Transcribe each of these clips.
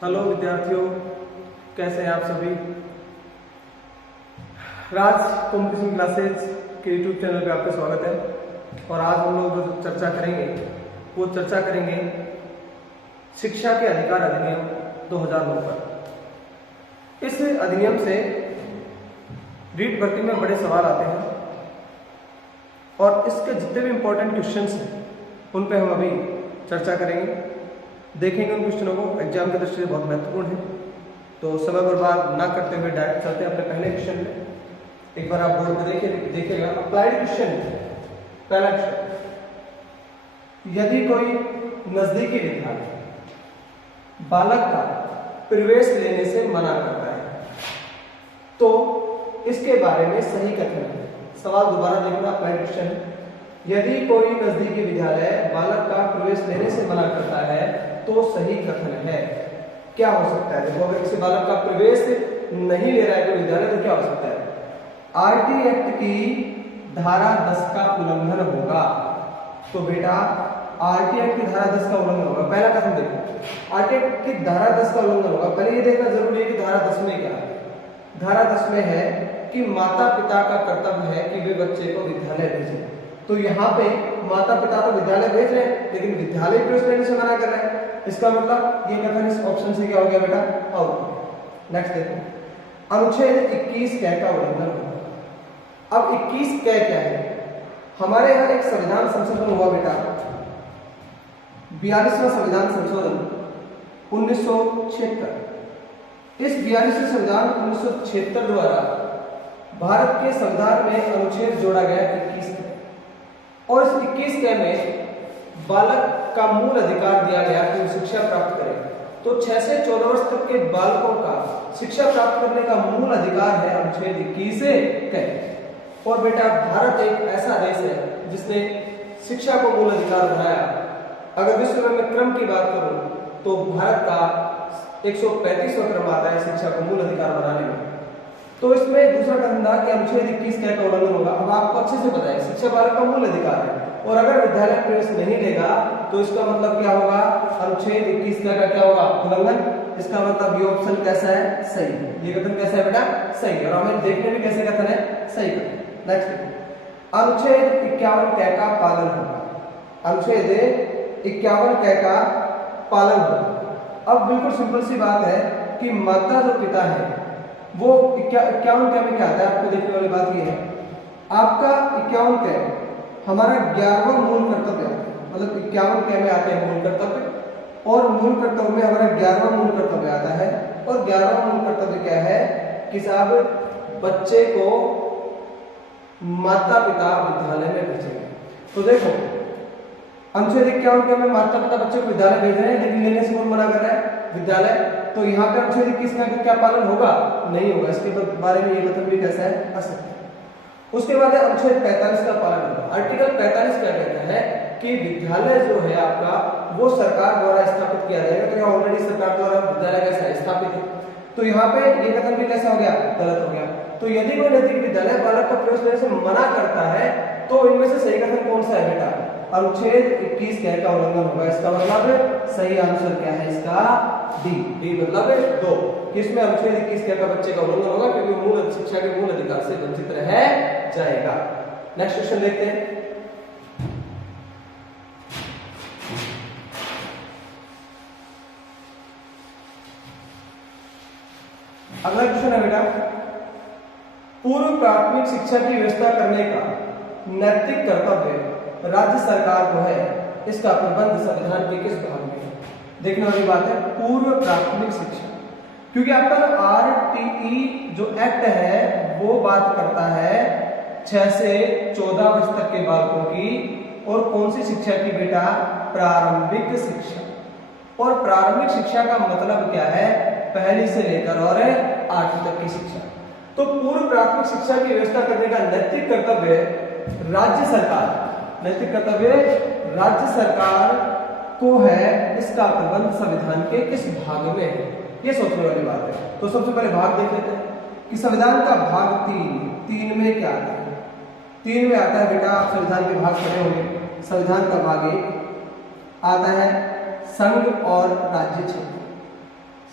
Hello विद्यार्थियों, कैसे हैं आप सभी। राज कॉम्पिटिशन क्लासेज के यूट्यूब चैनल पे आपका स्वागत है। और आज हम लोग जो चर्चा करेंगे वो चर्चा करेंगे शिक्षा के अधिकार अधिनियम 2009 पर। इस अधिनियम से रीट भर्ती में बड़े सवाल आते हैं और इसके जितने भी इम्पोर्टेंट क्वेश्चंस हैं उन पे हम अभी चर्चा करेंगे, देखेंगे उन क्वेश्चनों को। एग्जाम की दृष्टि से बहुत महत्वपूर्ण है, तो समय बर्बाद ना करते हुए डायरेक्ट चलते हैं अपने पहले क्वेश्चन पे। एक बार आप बोर्ड पर देखिएगा, अप्लाइड क्वेश्चन। पहला क्वेश्चन, यदि कोई नजदीकी विद्यालय बालक का प्रवेश लेने से मना करता है तो इसके बारे में सही कथन है। सवाल दोबारा देखना, अप्लाइड क्वेश्चन है। यदि कोई नजदीकी विद्यालय बालक का प्रवेश लेने से मना करता है तो सही कथन है। क्या हो सकता है? देखो, अगर किसी बालक का प्रवेश नहीं ले रहा है कोई विद्यालय तो क्या हो सकता है? आरटी एक्ट की धारा 10 का उल्लंघन होगा। तो बेटा आरटी एक्ट की धारा 10 का उल्लंघन होगा। पहला कथन देखो, आरटी एक्ट की धारा 10 का उल्लंघन होगा। पहले ये देखना जरूरी है कि धारा 10 में क्या है। धारा 10 में है कि माता पिता का कर्तव्य है कि वे बच्चे को विद्यालय भेजें। तो यहाँ पे माता पिता तो विद्यालय भेज रहे हैं लेकिन विद्यालय प्रवेश लेने से मना कर रहे हैं। इसका मतलब ये कथन इस ऑप्शन से क्या हो गया बेटा? आउट। नेक्स्ट देखो, अनुच्छेद 21 क का उल्लंघन होगा। अब 21 क क्या है? हमारे यहाँ एक संविधान संशोधन हुआ बेटा, 42वां संविधान संशोधन 1976। इस 42वें संविधान 1976 द्वारा भारत के संविधान में अनुच्छेद जोड़ा गया 21 और इस 21 क में बालक का मूल अधिकार दिया गया कि वो शिक्षा प्राप्त करे। तो 6 से 14 वर्ष तक के बालकों का शिक्षा प्राप्त करने का मूल अधिकार है अनुच्छेद 21 क। और बेटा भारत एक ऐसा देश है जिसने शिक्षा को मूल अधिकार बनाया। अगर विश्व में क्रम की बात करूं तो भारत का 135वां क्रम आता है शिक्षा को मूल अधिकार बनाने में। तो इसमें दूसरा कथन था कि अनुच्छेद 21 का उल्लंघन होगा। अब आपको अच्छे से पता है शिक्षा बालक का मूल अधिकार है और अगर विद्यालय प्रवेश नहीं लेगा तो इसका मतलब क्या होगा? अनुच्छेद 21 का क्या होगा? उल्लंघन। इसका मतलब ये ऑप्शन कैसा है? सही। ये कथन कैसा है बेटा? सही है। और हमें देखने में कैसे कथन है? सही कथन। नेक्स्ट, अनुच्छेद 51 क का पालन होगा। अनुच्छेद 51 क का पालन होगा। अब बिल्कुल सिंपल सी बात है कि माता जो पिता है वो 51 क में क्या आता है? आपको देखने वाली बात ये है, आपका 51 क हमारा 11वां मूल कर्तव्य आता है। मतलब 51 क में आते हैं मूल कर्तव्य और मूल कर्तव्य में हमारा 11वां मूल कर्तव्य आता है। और 11वां मूल कर्तव्य क्या है कि साहब बच्चे को माता पिता विद्यालय में भेजेंगे। तो देखो अनुच्छेद 51 क में माता पिता बच्चे को विद्यालय भेज रहे हैं लेकिन लेने से कौन मना कर रहा है? विद्यालय। तो यहाँ पे अनुच्छेद 21 का क्या पालन होगा? नहीं होगा। इसके बारे में ये कथन भी कैसा है? असत्य। उसके बाद अनुच्छेद 45 का पालन होगा। आर्टिकल 45 क्या कहता है कि विद्यालय जो है आपका वो सरकार द्वारा स्थापित किया जाएगा। तो यहाँ ऑलरेडी सरकार द्वारा विद्यालय कैसा है? स्थापित है। तो यहाँ पे ये कथन भी कैसा हो गया? गलत हो गया। तो यदि कोई नजदीकी विद्यालय बालक का प्रवेश लेने से मना करता है तो इनमें से सही कथन कौन सा है बेटा? अनुच्छेद 21 क का उल्लंघन होगा। इसका मतलब सही आंसर क्या है इसका? डी। डी मतलब 2। किसमें? अनुच्छेद 21 क का बच्चे का उल्लंघन होगा क्योंकि मूल शिक्षा के मूल अधिकार से वंचित रह जाएगा। नेक्स्ट क्वेश्चन देखते हैं। अगला क्वेश्चन है बेटा, पूर्व प्राथमिक शिक्षा की व्यवस्था करने का नैतिक कर्तव्य राज्य सरकार को है। इसका प्रबंध संविधान के किस भाग में है? देखने वाली बात है पूर्व प्राथमिक शिक्षा, क्योंकि आपका जो आरटीई जो एक्ट है वो बात करता है 6 से 14 वर्ष तक के बालकों की। और कौन सी शिक्षा की बेटा? प्रारंभिक शिक्षा। और प्रारंभिक शिक्षा का मतलब क्या है? पहली से लेकर और 8वीं तक की शिक्षा। तो पूर्व प्राथमिक शिक्षा की व्यवस्था करने का नैतिक कर्तव्य राज्य सरकार, नैतिक कर्तव्य राज्य सरकार को है। इसका प्रबंध संविधान के किस भाग में है? ये सोचने वाली बात है। तो सबसे पहले भाग देख लेते हैं कि संविधान का भाग 3 में क्या आता है? 3 में आता है बेटा, आप संविधान के भाग पढ़े होंगे। संविधान का भाग 1 आता है संघ और राज्य क्षेत्र।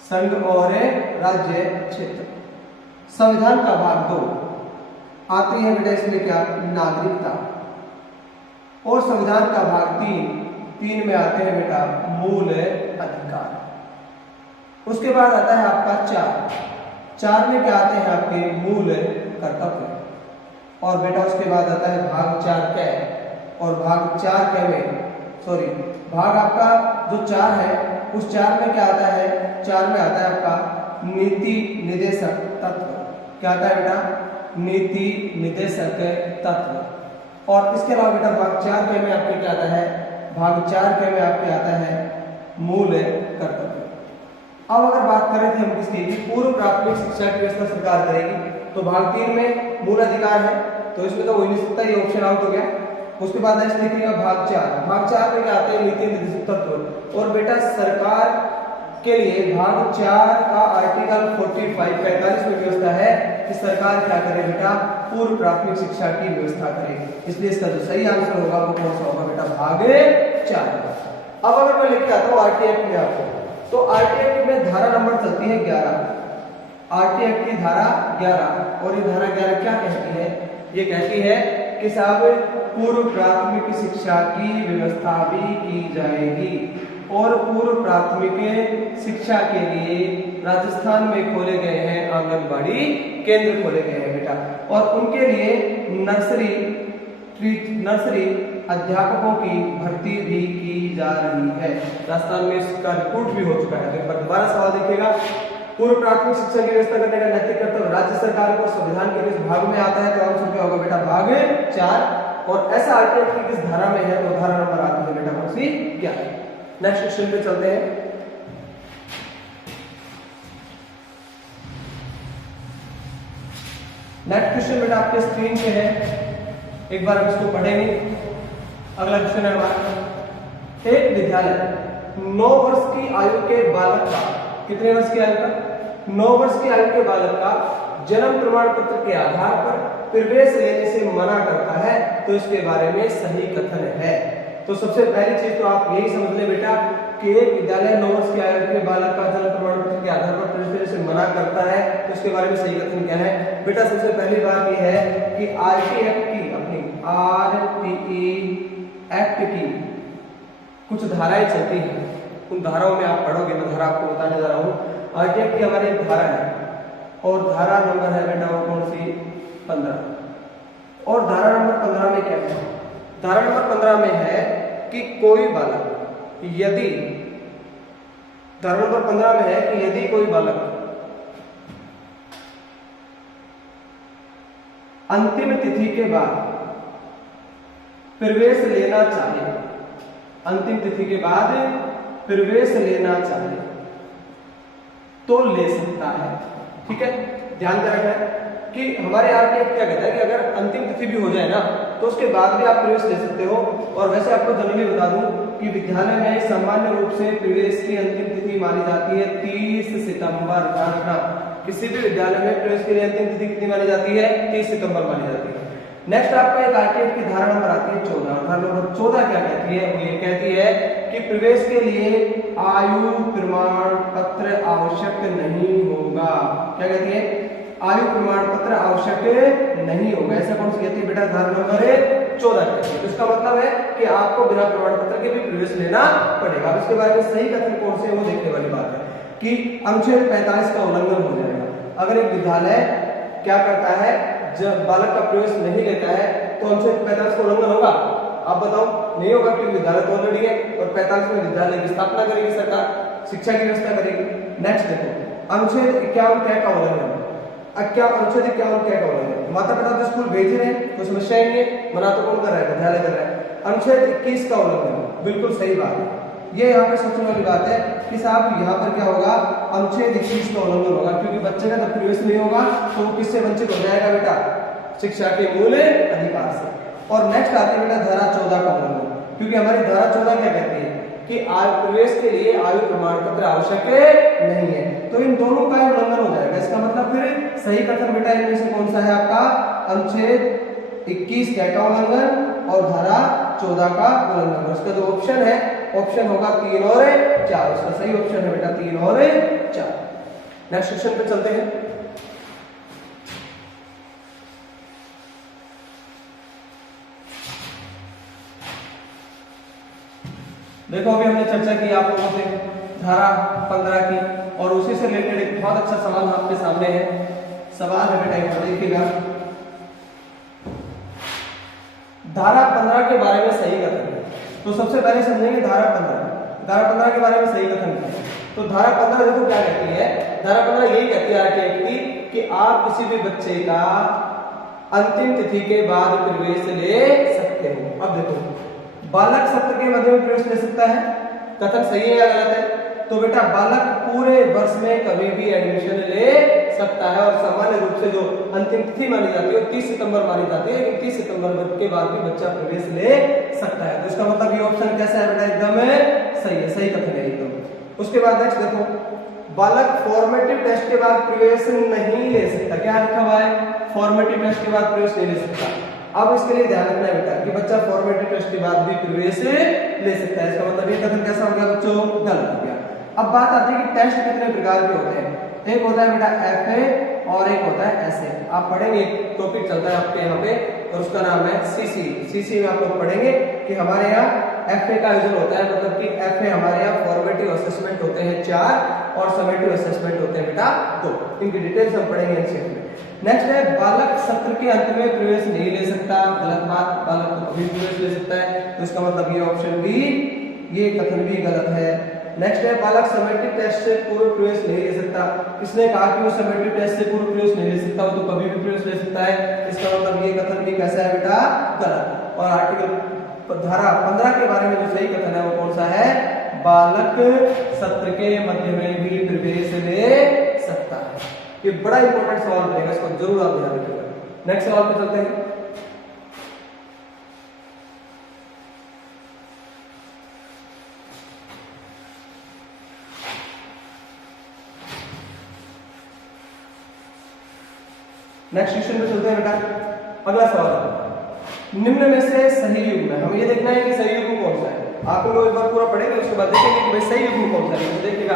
संघ और राज्य क्षेत्र। संविधान का भाग 2 आती है बेटा इसमें क्या, नागरिकता। और संविधान का भाग 3 में आते हैं बेटा मूल अधिकार। उसके बाद आता है आपका 4 में क्या आते हैं आपके मूल कर्तव्य। और बेटा उसके बाद आता है भाग 4 कै। और भाग 4 कै में भाग आपका जो 4 है उस 4 में क्या आता है, 4 में आता है आपका नीति निदेशक तत्व। क्या आता है बेटा, नीति निदेशक तत्व। और इसके अलावा बेटा भाग 4 कै में आपके क्या आता है, भाग 4 कै में आपके आता है मूल कर्तव्य। अब अगर बात करें थे हम किसकी, पूर्व प्राथमिक शिक्षा की व्यवस्था सरकार करेगी, तो भाग 3 में मूल अधिकार है, तो इसमें तो हो ही नहीं सकता, ये ऑप्शन आउट हो गया। उसके बाद नेक्स्ट देखिएगा भाग 4 में क्या आते हैं नीति निर्देशक तत्व। और बेटा सरकार के लिए भाग 4 का आर्टिकल 45 में व्यवस्था है कि सरकार क्या करे बेटा, पूर्व प्राथमिक शिक्षा की व्यवस्था करे। इसलिए इसका जो सही आंसर होगा वो कौन सा होगा बेटा, भाग 4। अब अगर मैं लेके आता हूँ आरटी एक्ट में आपको, तो आरटी एक्ट में धारा नंबर चलती है 11। आरटी एक्ट की धारा 11, और ये धारा 11 क्या कहती है, ये कहती है कि साहब पूर्व प्राथमिक शिक्षा की व्यवस्था भी की जाएगी। और पूर्व प्राथमिक शिक्षा के लिए राजस्थान में खोले गए हैं आंगनबाड़ी केंद्र खोले गए हैं बेटा, और उनके लिए नर्सरी अध्यापकों की भर्ती भी की जा रही है। राजस्थान में इसका रिक्रूट भी हो चुका है। तो एक बार दोबारा सवाल देखिएगा, पूर्व प्राथमिक शिक्षा की व्यवस्था करने का नैतिक कर्तव्य राज्य सरकार को संविधान के किस भाग में आता है, तो आंसर क्या होगा बेटा, भाग 4। और ऐसा आरटी एक्ट की किस धारा में है, तो धारा नंबर आती है बेटा कौन सी, क्या है। नेक्स्ट क्वेश्चन पे चलते हैं। नेक्स्ट क्वेश्चन बेटा आपके स्क्रीन पे है, एक बार हम इसको पढ़ेंगे। अगला क्वेश्चन है हमारा, एक विद्यालय 9 वर्ष की आयु के बालक का, कितने वर्ष की आयु का, 9 वर्ष की आयु के बालक का जन्म प्रमाण पत्र के आधार पर प्रवेश लेने से मना करता है, तो इसके बारे में सही कथन है। तो सबसे पहली चीज तो आप यही समझ ले बेटा कि एक विद्यालय 9 वर्ष की आयु के बालक का जन्म प्रमाण पत्र के आधार पर प्रवेश लेने से मना करता है, तो इसके बारे में सही कथन क्या है बेटा। सबसे पहली बात यह है कि आरटी एक्ट की, अपनी आरटीई एक्ट की कुछ धाराएं चलती हैं, उन धाराओं में आप पढ़ोगे, मैं धारा आपको बताने जा रहा हूँ। आरटी एक्ट की हमारी एक धारा है, और धारा नंबर है बेटा वो कौन सी, 15। और धारा नंबर 15 में क्या है, धारा नंबर 15 में है कि कोई बालक यदि, धारा नंबर 15 में है कि यदि कोई बालक अंतिम तिथि के बाद प्रवेश लेना चाहे, अंतिम तिथि के बाद प्रवेश लेना चाहे तो ले सकता है। ठीक है, ध्यान में रखना है कि हमारे आरटी एक्ट क्या कहता है कि अगर अंतिम तिथि भी हो जाए ना, तो उसके बाद भी आप प्रवेश ले सकते हो। और वैसे आपको जनरली बता दूं कि विद्यालय में सामान्य रूप से प्रवेश की अंतिम तिथि मानी जाती है 30 सितंबर। ध्यान रखना, किसी भी विद्यालय में प्रवेश के लिए अंतिम तिथि कितनी मानी जाती है, 30 सितंबर मानी जाती है। नेक्स्ट आपका एक आरटी एक्ट की धारा नंबर आती है 14। धारा नंबर 14 क्या कहती है, वो ये कहती है कि प्रवेश के लिए आयु प्रमाण पत्र आवश्यक नहीं होगा। क्या कहती है, आयु प्रमाण पत्र आवश्यक नहीं होगा। ऐसा कौन सी कहती है बेटा, धारा नंबर 14 कहती है। इसका मतलब है कि आपको बिना प्रमाण पत्र के भी प्रवेश लेना पड़ेगा। अब इसके बारे में सही कथन कौन से है वो देखने वाली बात है कि अनुच्छेद 45 का उल्लंघन हो जाएगा। अगर एक विद्यालय क्या करता है, जब बालक का प्रवेश नहीं लेता है, तो अनुच्छेद 45 का उल्लंघन होगा। आप बताओ, नहीं होगा, क्योंकि विद्यालय तो ऑलरेडी है और 45 में विद्यालय की स्थापना करेगी सरकार, शिक्षा की व्यवस्था करेगी। नेक्स्ट देखो, अनुच्छेद 51 कै का उल्लंघन, अनुच्छेद 51 कै का उल्लंघन। माता पिता तो स्कूल भेज रहे हैं तो समस्या ही नहीं है, मना तो कौन कर रहा है, विद्यालय कर रहा है। अनुच्छेद 21 का उल्लंघन, बिल्कुल सही बात है। ये यहाँ पे सोचने वाली बात है कि साहब यहाँ पर क्या होगा, अनुच्छेद 21 का उल्लंघन होगा, क्योंकि बच्चे का जब प्रवेश नहीं होगा तो वो किससे वंचित हो जाएगा बेटा, शिक्षा के मूल अधिकार से। और नेक्स्ट आती है बेटा धारा 14 का उल्लंघन, क्योंकि हमारी धारा 14 क्या कहती है कि प्रवेश के लिए आयु प्रमाण पत्र आवश्यक नहीं है, तो इन दोनों का उल्लंघन हो जाएगा। इसका मतलब फिर सही कथन बेटा इनमें से कौन सा है आपका, अनुच्छेद 21 कै का उल्लंघन और धारा 14 का उल्लंघन। उसका जो ऑप्शन है ऑप्शन होगा 3 और 4। इसका सही ऑप्शन है बेटा 3 और 4। नेक्स्ट क्वेश्चन पे चलते हैं। देखो अभी हमने चर्चा की आप लोगों से धारा 15 की, और उसी से रिलेटेड एक बहुत अच्छा सवाल आपके सामने है। सवाल है बेटा एक देखिएगा, धारा 15 के बारे में सही कथन। तो सबसे पहले समझेंगे धारा 15 के बारे में सही कथन क्या है। तो धारा 15 देखो क्या कहती है। धारा 15 यही कहती है आरटीआई की कि आप किसी भी बच्चे का अंतिम तिथि के बाद प्रवेश ले सकते हो। अब देखो बालक सत्र के मध्य में प्रवेश ले सकता है, कथन सही है या गलत है। तो बेटा बालक पूरे वर्ष में कभी भी एडमिशन ले सकता है, और सामान्य रूप से जो अंतिम तिथि मानी जाती है वो 30 सितंबर मानी जाती है, लेकिन 30 सितंबर के बाद भी बच्चा प्रवेश ले सकता है। तो इसका मतलब ये ऑप्शन कैसा है बेटा, एकदम सही है, सही कथन है एकदम। उसके बाद नेक्स्ट देखो, बालक फॉर्मेटिव टेस्ट के बाद प्रवेश नहीं ले सकता। क्या लिखा हुआ है, फॉर्मेटिव टेस्ट के बाद प्रवेश नहीं ले सकता। अब इसके लिए ध्यान रखना है बेटा कि बच्चा फॉर्मेटिव टेस्ट के बाद भी प्रवेश ले सकता है। इसका मतलब ये कथन कैसा हो गया बच्चों, गलत हो गया। अब बात आती है कि टेस्ट कितने प्रकार के होते हैं। एक होता है बेटा एफए और एक होता है एसए। आप पढ़ेंगे, एक टॉपिक चलता है आपके यहाँ पे और उसका नाम है सीसी। सीसी में आप लोग पढ़ेंगे कि हमारे यहाँ एफए का आयोजन होता है, मतलब कि एफए हमारे यहाँ फॉर्मेटिव असेसमेंट होते हैं 4 और समेटिव असेसमेंट होते हैं बेटा 2। इनकी डिटेल्स हम पढ़ेंगे एनसीईआरटी में। नेक्स्ट है बालक सत्र के अंत में प्रवेश नहीं ले सकता। गलत बात, बालक तो कभी प्रवेश ले सकता है। तो इसका मतलब ये ऑप्शन भी, ये कथन भी गलत है। नेक्स्ट है बालक समेटिव टेस्ट से पूर्व प्रवेश नहीं ले सकता। किसने कहा कि वो समेटिव टेस्ट से पूर्व प्रवेश नहीं ले सकता, वो तो कभी भी प्रवेश ले सकता है। इसका मतलब ये कथन भी कैसा है बेटा, गलत। और आर्टिकल धारा 15 के बारे में जो सही कथन है वो कौन सा है, बालक सत्र के मध्य में भी प्रवेश ले सकता है। ये बड़ा इंपॉर्टेंट सवाल बनेगा, इसको जरूर आप ध्यान रखिएगा। नेक्स्ट सवाल पे चलते हैं। नेक्स्ट क्वेश्चन पे चलते हैं बेटा। अगला सवाल, निम्न में से सही युग्म है। हमें ये देखना है कि सही युग्म कौन सा है। आप लोग एक बार पूरा पढ़ेंगे, उसके बाद देखेंगे कि भाई सही युग्म कौन सा है। तो देखिएगा,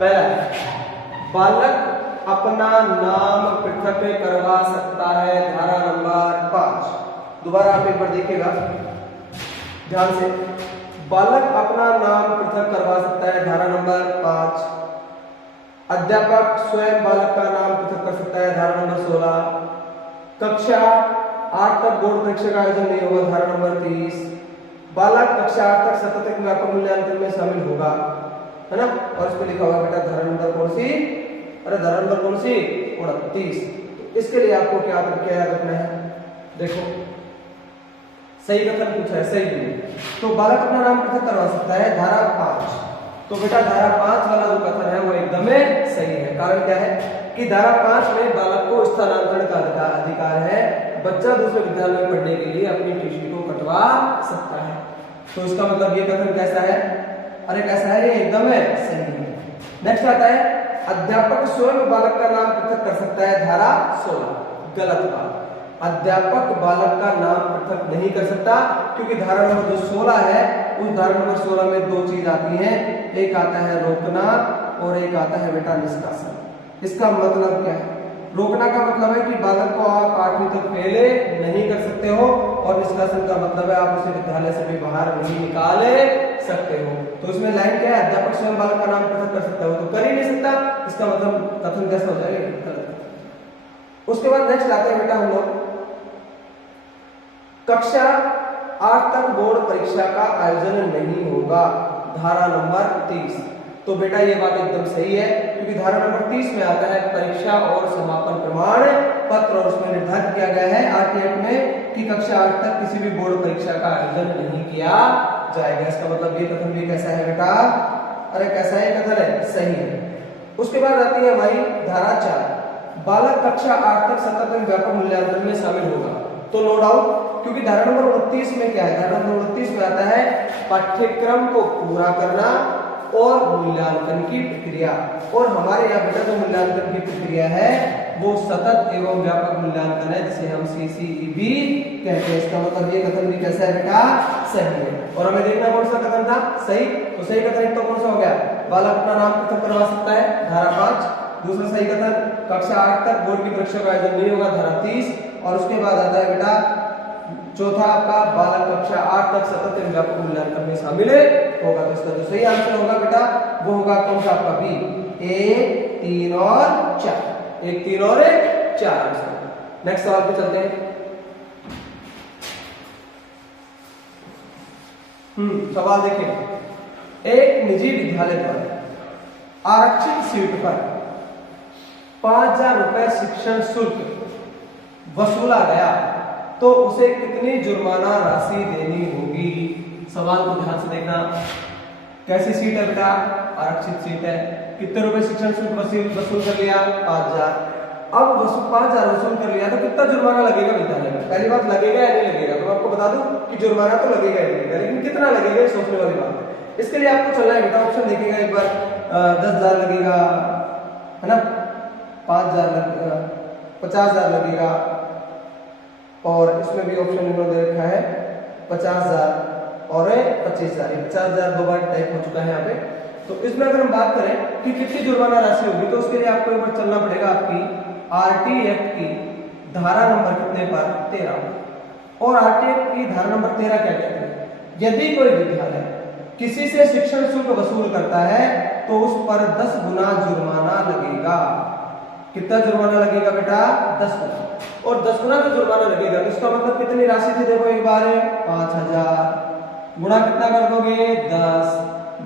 पहला बालक अपना नाम पृथक करवा सकता है, धारा नंबर 5। दोबारा आप एक बार देखिएगा ध्यान से। बालक अपना नाम पृथक करवा सकता है, धारा नंबर 5। अध्यापक स्वयं बालक का नाम पृथक कर सकता है, धारा नंबर 16। कक्षा 8 तक बोर्ड परीक्षा का आयोजन नहीं होगा, धारा नंबर 30। बालक कक्षा 8 तक सतत व्यापक मूल्यांकन में शामिल होगा, है ना। और इस पे लिखा हुआ बेटा धारा नंबर कौन सी, अरे धारा नंबर कौन सी, 29। तो इसके लिए आपको क्या याद रखना है, देखो सही कथन पूछा है, सही नहीं। तो बालक अपना नाम पृथक करवा सकता है, धारा 5। तो बेटा धारा 5 वाला जो कथन है वो एकदम सही है। कारण क्या है कि धारा 5 में बालक को स्थानांतरण का अधिकार है। बच्चा दूसरे विद्यालय में पढ़ने के लिए अपनी टीसी को कटवा सकता है। तो इसका मतलब ये कथन कैसा है, अरे कैसा है, ये एकदम सही है। नेक्स्ट आता है, अध्यापक स्वयं बालक का नाम पृथक कर सकता है, धारा 16। गलत बात, अध्यापक बालक का नाम पृथक नहीं कर सकता, क्योंकि धारा नंबर जो 16 है उस धारा नंबर 16 में 2 चीज आती हैं। एक आता है रोकना और एक आता है बेटा निष्कासन। इसका मतलब क्या है, रोकना का मतलब है कि बालक को आप 8वीं तक फेल नहीं कर सकते हो, और निष्कासन का मतलब है आप उसे विद्यालय से भी बाहर नहीं निकाल सकते हो। तो इसमें लाइन क्या है, अध्यापक स्वयं बालक का नाम पृथक कर सकता है, वो तो कर ही नहीं सकता। इसका मतलब कथन कैसा हो जाएगा, उसके बाद नेक्स्ट आते हैं बेटा हम लोग, कक्षा 8 तक बोर्ड परीक्षा का आयोजन नहीं होगा, धारा नंबर 30। तो बेटा ये बात एकदम सही है, क्योंकि धारा नंबर 30 में आता है परीक्षा और समापन प्रमाण पत्र, और उसमें निर्धारित किया गया है आरटीआई में कि कक्षा 8 तक किसी भी बोर्ड परीक्षा का आयोजन नहीं किया जाएगा। इसका मतलब ये कथन भी कैसा है बेटा, अरे कैसा है कथन है, सही है। उसके बाद आती है हमारी धारा 4, बालक कक्षा 8 तक सतत व्यापक मूल्यांकन में शामिल होगा। तो नो डाउट, क्योंकि धारा नंबर 29 में क्या है, धारा नंबर 29 में आता है पाठ्यक्रम को पूरा करना और मूल्यांकन की प्रक्रिया। और हमारे यहाँ बेटा जो मूल्यांकन की प्रक्रिया है वो सतत एवं व्यापक मूल्यांकन है, जिसे हम CCEB कहते हैं। इसका मतलब ये कथन भी कैसा है बेटा, सही है। और हमें देखना कौन सा कथन था, सही। तो सही कथन एक तो कौन सा हो गया, बालक अपना नाम पृथक करवा सकता है, धारा 5। दूसरा सही कथन, कक्षा 8 तक बोर्ड की परीक्षा का आयोजन नहीं होगा, धारा 30। और उसके बाद आता है बेटा चौथा आपका, बालक कक्षा 8 तक सतत एवं व्यापक मूल्यांकन में शामिल होगा। तो इसका जो सही आंसर होगा बेटा वो होगा कौन सा आपका, बी, 1, 3 और 4। 1, 3 और 4 आंसर। नेक्स्ट सवाल पे चलते हैं। सवाल देखिए, एक निजी विद्यालय पर आरक्षित सीट पर 5,000 रुपए शिक्षण शुल्क वसूला गया तो उसे कितनी जुर्माना राशि देनी होगी। सवाल को ध्यान से देखना। कैसी सीट है बेटा, आरक्षित सीट है। कितने रुपए शिक्षण शुल्क वसूल कर लिया, 5,000। अब 5,000 वसूल कर लिया तो कितना जुर्माना लगेगा विद्यालय में। पहली बात, लगेगा या नहीं लगेगा, तो आपको बता दूं कि जुर्माना तो लगेगा ही लगेगा, लेकिन कितना लगेगा ये सोचने वाली बात है। इसके लिए आपको चलना है बेटा, ऑप्शन देखिएगा एक बार। 10,000 लगेगा, है ना, 5,000 लगेगा, 50,000 लगेगा, और इसमें भी ऑप्शन इन्होंने दे रखा है 50,000 और 25,000। 50,000 दो बार टाइप हो चुका है यहाँ पे। तो इसमें अगर हम बात करें कि कितनी जुर्माना राशि होगी, तो उसके लिए आपको एक बार चलना पड़ेगा आपकी RT एक्ट की धारा नंबर कितने पर, 13। और RT एक्ट की धारा नंबर 13 क्या कहते हैं, यदि कोई विद्यालय किसी से शिक्षण शुल्क वसूल करता है तो उस पर 10 गुना जुर्माना लगेगा। कितना जुर्माना लगेगा बेटा, 10 गुना। और 10 गुना जो जुर्माना लगेगा तो इसका मतलब कितनी राशि थी, देखो एक बार 5,000 गुणा कितना कर दोगे, 10,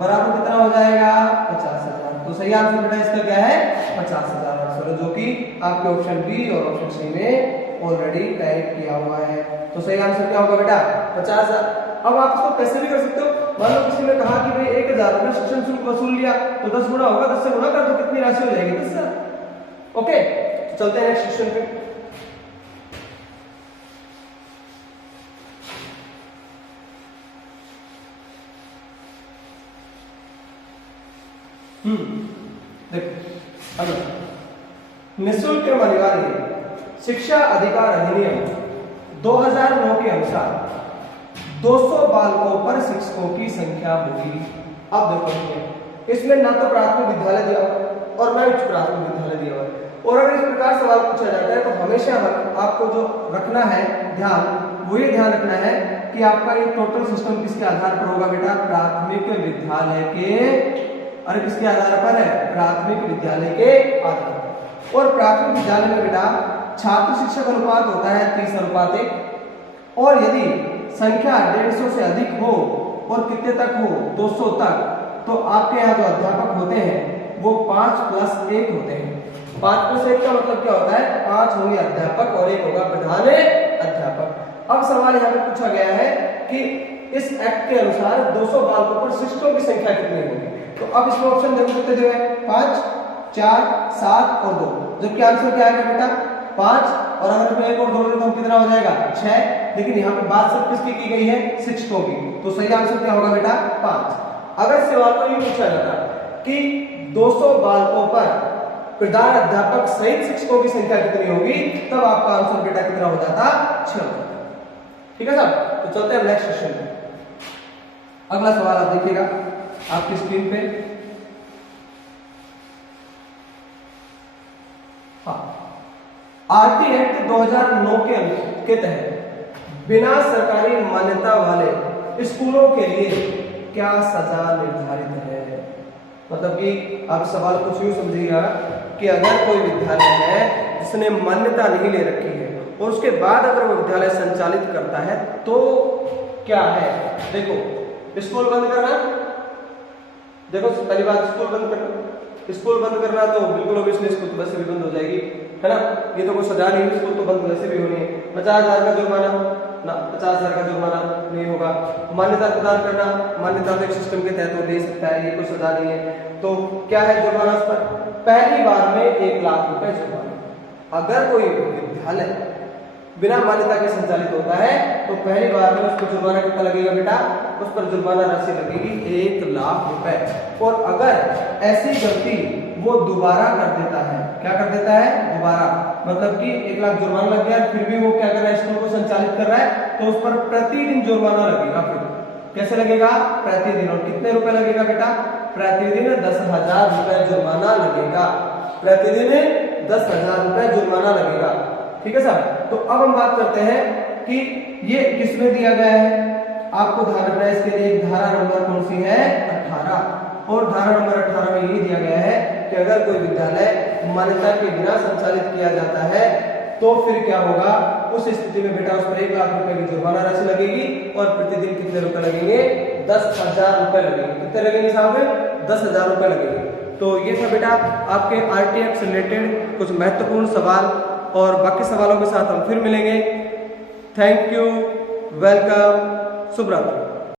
बराबर कितना हो जाएगा, 50,000। तो सही आंसर बेटा इसका क्या है, 50,000 आंसर, जो कि आपके ऑप्शन बी और ऑप्शन सी में ऑलरेडी टाइप किया हुआ है। तो सही आंसर क्या होगा बेटा, 50,000। अब आप इसको कैसे भी कर सकते हो। मान लो किसी ने कहा कि भाई 1,000 रुपए शिक्षण शुल्क वसूल लिया तो 10 गुना होगा, 10 से गुणा कर दो, कितनी राशि हो जाएगी, 10,000। ओके, चलते हैं नेक्स्ट क्वेश्चन पे। देखो अगला, निःशुल्क एवं अनिवार्य शिक्षा अधिकार अधिनियम 2009 के अनुसार 200 बालकों पर शिक्षकों की संख्या होगी। अब देखो इसमें ना तो प्राथमिक विद्यालय दिया हुआ और ना उच्च प्राथमिक विद्यालय दिया हुआ है। और अगर इस प्रकार सवाल पूछा जाता है तो हमेशा आपको जो रखना है ध्यान, वो ये ध्यान रखना है कि आपका ये टोटल सिस्टम किसके आधार पर होगा बेटा, प्राथमिक विद्यालय के, अरे किसके आधार पर है, प्राथमिक विद्यालय के आधार पर। और प्राथमिक विद्यालय में बेटा छात्र शिक्षक अनुपात होता है 30:1। और यदि संख्या 150 से अधिक हो और कितने तक हो, 200 तक, तो आपके यहाँ जो अध्यापक होते हैं वो 5+1 होते हैं। 5+1 का मतलब क्या होता है, 5 होंगे अध्यापक और 1 होगा प्रधान अध्यापक। अब सवाल यहाँ पे पूछा गया है कि इस एक्ट के अनुसार 200 बालकों पर शिक्षकों की संख्या कितनी होगी। तो अब इसमें ऑप्शन देखो कितने दिए हैं, 5, 4, 7 और 2। जबकि आंसर क्या आएगा बेटा, 5, और अगर इसमें 1 और 2 तो कितना हो जाएगा, 6। लेकिन यहाँ पे बात सिर्फ किसकी की गई है, शिक्षकों की। तो सही आंसर क्या होगा बेटा, 5। अगर सवाल को ये पूछा जाता कि 200 बालकों पर प्रधान अध्यापक सहित शिक्षकों की संख्या कितनी होगी, तब आपका आंसर बेटा कितना हो जाता, 6। ठीक है साहब। तो चलते हैं नेक्स्ट क्वेश्चन पे। अगला सवाल आप देखिएगा आपकी स्क्रीन पे। हाँ, RT एक्ट 2009 के तहत बिना सरकारी मान्यता वाले स्कूलों के लिए क्या सजा निर्धारित है। मतलब कि आप सवाल कुछ यूं समझिएगा कि अगर कोई विद्यालय है जिसने मान्यता नहीं ले रखी है और उसके बाद अगर वो विद्यालय संचालित करता है तो क्या है। देखो स्कूल बंद करना, देखो पहली बात स्कूल बंद करना, स्कूल बंद करना तो बिल्कुल ऑब्वियसली स्कूल तो वैसे भी बंद हो जाएगी, है ना, ये तो कोई सजा नहीं, स्कूल तो बंद वैसे भी होनी है। 50,000 का जुर्माना ना, 50,000 का जुर्माना नहीं होगा। मान्यता प्रदान करना, मान्यता तो एक सिस्टम के तहत वो दे सकता है, ये कोई सजा नहीं है। तो क्या है जुर्माना उस पर, पहली बार में 1 लाख रुपए जुर्माना। अगर कोई विद्यालय बिना मान्यता के संचालित होता है तो पहली बार में उसको जुर्माना कितना लगेगा बेटा, उस पर जुर्माना राशि लगेगी 1 लाख रुपए। और अगर ऐसी गलती वो दोबारा कर देता है, क्या कर देता है, दोबारा, मतलब कि 1 लाख जुर्माना लग गया, फिर भी वो क्या कर रहा है, स्कूल को संचालित कर रहा है, तो उस पर प्रतिदिन जुर्माना लगेगा। फिर कैसे लगेगा, प्रतिदिन। और कितने रुपए लगेगा बेटा, प्रतिदिन 10,000 रुपए जुर्माना लगेगा, प्रतिदिन 10,000 रुपए जुर्माना लगेगा। ठीक है सर। तो अब हम बात करते हैं कि ये किसमें दिया गया है, आपको ध्यान रखना है इसके लिए धारा नंबर कौन सी है, 18। और धारा नंबर 18 में ये दिया गया है कि अगर कोई विद्यालय मान्यता के बिना संचालित किया जाता है तो फिर क्या होगा, उस स्थिति में बेटा उस पर 1 लाख रुपए की जुर्माना राशि लगेगी और प्रतिदिन कितने रुपए लगेंगे, 10,000 रुपए लगेंगे। कितने लगेंगे साहब, 10,000 रुपए लगेंगे। तो ये था बेटा आपके आरटीएफ से रिलेटेड कुछ महत्वपूर्ण सवाल, और बाकी सवालों के साथ हम फिर मिलेंगे। थैंक यू, वेलकम, शुभ रात्रि।